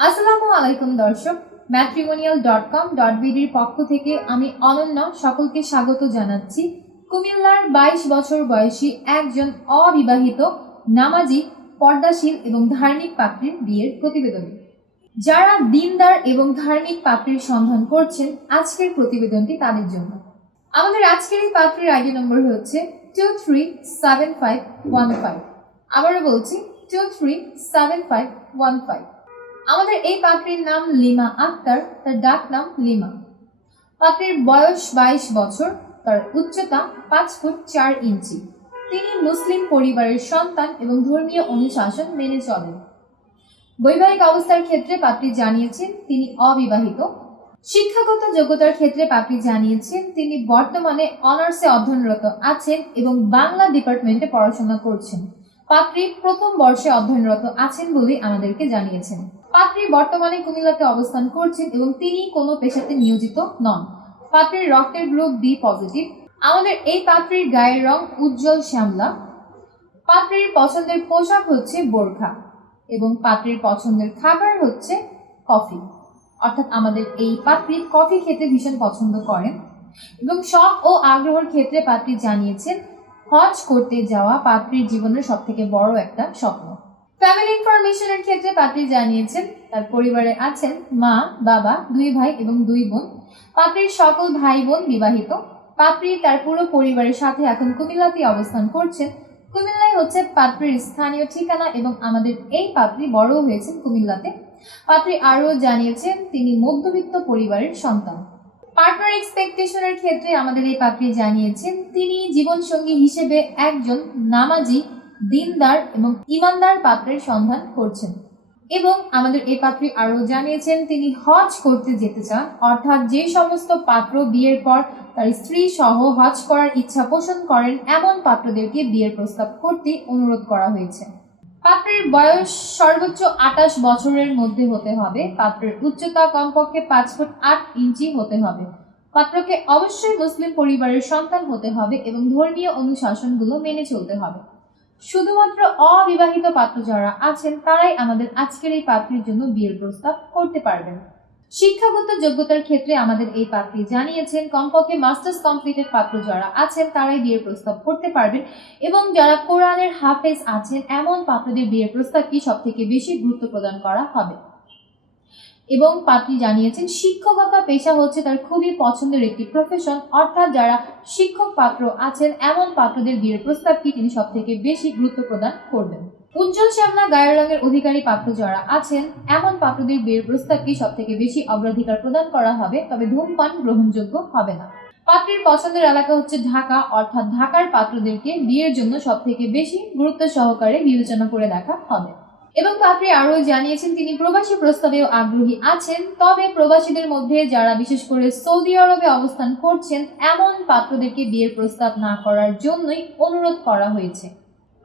আসসালামু আলাইকুম দর্শক ম্যাট্রিমোনিয়াল ডট কম ডট বিডির পক্ষ থেকে আমি অনন্য সকলকে স্বাগত জানাচ্ছি। কুমিল্লার বাইশ বছর বয়সী একজন অবিবাহিত নামাজি, পর্দাশীল এবং ধার্মিক পাত্রীর বিয়ের প্রতিবেদনে। যারা দিনদার এবং ধার্মিক পাত্রীর সন্ধান করছেন, আজকের প্রতিবেদনটি তাদের জন্য। আমাদের আজকের এই পাত্রীর আইডি নম্বর হচ্ছে two three seven five one five আবারও বলছি two three seven five one five আমাদের এই পাত্রীর নাম লিমা আক্তার, তার ডাক নাম লিমা। পাত্রীর বয়স বাইশ বছর, তার উচ্চতা পাঁচ ফুট চার ইঞ্চি। তিনি মুসলিম পরিবারের সন্তান এবং ধর্মীয় অনুশাসন মেনে চলেন। বৈবাহিক অবস্থার ক্ষেত্রে পাপড়ি জানিয়েছেন, তিনি অবিবাহিত। শিক্ষাগত যোগ্যতার ক্ষেত্রে পাপড়ি জানিয়েছেন, তিনি বর্তমানে অনার্সে অধ্যয়নরত আছেন এবং বাংলা ডিপার্টমেন্টে পড়াশোনা করছেন। পাপড়ি প্রথম বর্ষে অধ্যয়নরত আছেন বলে আমাদেরকে জানিয়েছেন। পাত্রী বর্তমানে কুমিল্লাতে অবস্থান করছেন এবং তিনি কোনো পেশাতে নিয়োজিত নন। পাত্রীর রক্তের গ্রুপ বি পজিটিভ। আমাদের এই পাত্রীর গায়ের রং উজ্জ্বল শ্যামলা। পাত্রীর পছন্দের পোশাক হচ্ছে বোরখা এবং পাত্রীর পছন্দের খাবার হচ্ছে কফি। অর্থাৎ আমাদের এই পাত্রী কফি খেতে ভীষণ পছন্দ করেন এবং শখ ও আগ্রহের ক্ষেত্রে পাত্রী জানিয়েছেন, হজ করতে যাওয়া পাত্রীর জীবনের সব থেকে বড় একটা স্বপ্ন। ফ্যামিলি ইনফরমেশনের ক্ষেত্রে পাত্রী জানিয়েছেন, তার পরিবারে আছেন মা, বাবা, দুই ভাই এবং দুই বোন। পাত্রীর সকল ভাই বোন বিবাহিত। পাত্রী তার পুরো পরিবারের সাথে এখন কুমিল্লাতে অবস্থান করছেন। কুমিল্লায় হচ্ছে পাত্রীর স্থানীয় ঠিকানা এবং আমাদের এই পাত্রী বড় হয়েছেন কুমিল্লাতে। পাত্রী আরও জানিয়েছেন, তিনি মধ্যবিত্ত পরিবারের সন্তান। পার্টনার এক্সপেকটেশনের ক্ষেত্রে আমাদের এই পাত্রী জানিয়েছেন, তিনি জীবনসঙ্গী হিসেবে একজন নামাজি দিনদার এবং ইমানদার পাত্রের সন্ধান করছেন। এবং আমাদের এই পাত্রী আরও জানিয়েছেন, তিনি হজ করতে যেতে চান, অর্থাৎ যে সমস্ত পাত্র বিয়ের পর তার স্ত্রী সহ হজ করার ইচ্ছা পোষণ করেন, এমন পাত্রদেরকে বিয়ের প্রস্তাব করতে অনুরোধ করা হয়েছে। পাত্রের বয়স সর্বোচ্চ আটাশ বছরের মধ্যে হতে হবে, পাত্রের উচ্চতা কমপক্ষে পাঁচ ফুট আট ইঞ্চি হতে হবে। পাত্রকে অবশ্যই মুসলিম পরিবারের সন্তান হতে হবে এবং ধর্মীয় অনুশাসনগুলো মেনে চলতে হবে। শুধুমাত্র অবিবাহিত পাত্র যারা আছেন, তারাই আমাদের আজকের এই পাত্রীর জন্য বিয়ের প্রস্তাব করতে পারবেন। শিক্ষাগত যোগ্যতার ক্ষেত্রে আমাদের এই পাত্রী জানিয়েছেন, কমপক্ষে মাস্টার্স কমপ্লিটেড পাত্র যারা আছেন, তারাই বিয়ের প্রস্তাব করতে পারবেন এবং যারা কোরআনের হাফেজ আছেন, এমন পাত্রদের বিয়ের প্রস্তাবকে সবথেকে বেশি গুরুত্ব প্রদান করা হবে? এবং পাত্রী জানিয়েছেন, শিক্ষকতা পেশা হচ্ছে তার খুবই পছন্দের একটি প্রফেশন অর্থাৎ যারা শিক্ষক পাত্র আছেন, এমন পাত্রদের বিয়ের প্রস্তাবকে তিনি সব থেকে বেশি গুরুত্ব প্রদান করবেন। উজ্জ্বল শ্যামলা গায়ের রঙের অধিকারী পাত্র যারা আছেন, এমন পাত্রদের বিয়ের প্রস্তাবকে সব থেকে বেশি অগ্রাধিকার প্রদান করা হবে, তবে ধূমপান গ্রহণযোগ্য হবে না। পাত্রীর পছন্দের এলাকা হচ্ছে ঢাকা, অর্থাৎ ঢাকার পাত্রদেরকে বিয়ের জন্য সব থেকে বেশি গুরুত্ব সহকারে বিবেচনা করে দেখা হবে। এবং পাত্রী আরও জানিয়েছেন, তিনি প্রবাসী প্রস্তাবেও আগ্রহী আছেন, তবে প্রবাসীদের মধ্যে যারা বিশেষ করে সৌদি আরবে অবস্থান করছেন, এমন পাত্রদেরকে বিয়ের প্রস্তাব না করার জন্যই অনুরোধ করা হয়েছে।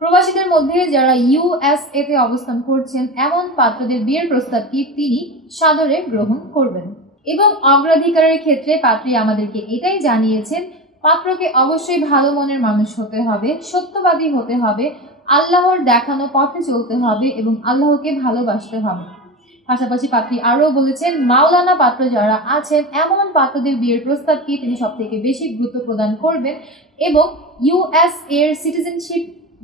প্রবাসীদের মধ্যে যারা ইউএসএ তে অবস্থান করছেন, এমন পাত্রদের বিয়ের প্রস্তাবটি তিনি সাদরে গ্রহণ করবেন। এবং অগ্রাধিকারের ক্ষেত্রে পাত্রী আমাদেরকে এটাই জানিয়েছেন, পাত্রকে অবশ্যই ভালো মনের মানুষ হতে হবে, সত্যবাদী হতে হবে আল্লাহর দেখানো পথে চলতে হবে এবং আল্লাহকে ভালোবাসতে হবে। পাশাপাশি পাত্রী আরও বলেছেন, মাওলানা পাত্র যারা আছেন, এমন পাত্রদের বিয়ের প্রস্তাবকে তিনি সব থেকে বেশি গুরুত্ব প্রদান করবেন এবং ইউএস এর সিটিজেনশিপ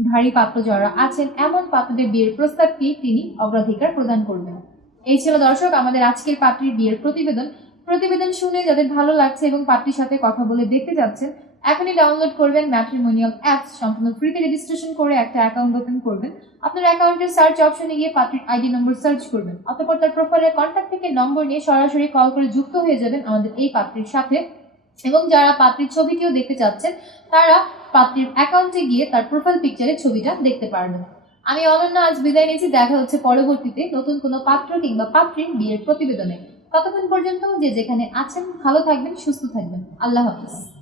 ধারী পাত্র যারা আছেন, এমন পাত্রদের বিয়ের প্রস্তাবকে তিনি অগ্রাধিকার প্রদান করবেন। এই ছিল দর্শক, আমাদের আজকের পাত্রীর বিয়ের প্রতিবেদন। প্রতিবেদন শুনে যাদের ভালো লাগছে এবং পাত্রীর সাথে কথা বলে দেখতে যাচ্ছেন এখনই ডাউনলোড করবেন ম্যাট্রিমোনিয়াল অ্যাপস সম্পূর্ণ ফ্রিতে রেজিস্ট্রেশন করে একটা অ্যাকাউন্ট ওপেন করবেন। আপনার অ্যাকাউন্টের সার্চ অপশনে গিয়ে পাত্রীর আইডি নম্বর সার্চ করবেন। অতঃপর তার প্রোফাইলের কন্ট্যাক্ট থেকে নম্বর নিয়ে সরাসরি কল করে যুক্ত হয়ে যাবেন আমাদের এই পাত্রীর সাথে। এবং যারা পাত্রীর ছবিটিও দেখতে চাচ্ছেন, তারা পাত্রীর অ্যাকাউন্টে গিয়ে তার প্রোফাইল পিকচারের ছবিটা দেখতে পারবেন। আমি অনন্য আজ বিদায় নিয়েছি দেখা হচ্ছে পরবর্তীতে নতুন কোনো পাত্র কিংবা পাত্রীর বিয়ের প্রতিবেদনে। ততক্ষণ পর্যন্ত যে যেখানে আছেন, ভালো থাকবেন, সুস্থ থাকবেন। আল্লাহ হাফিজ।